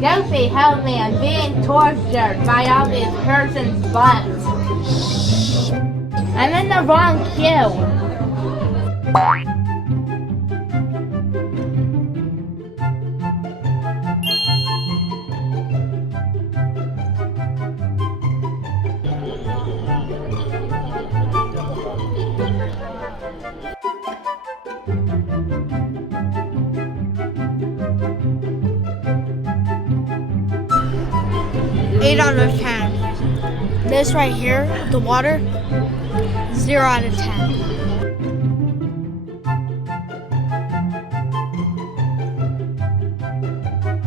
Goofy, help me. I'm being tortured by all these persons' butts. I'm in the wrong queue. Eight out of 10. This right here, the water, 0 out of 10.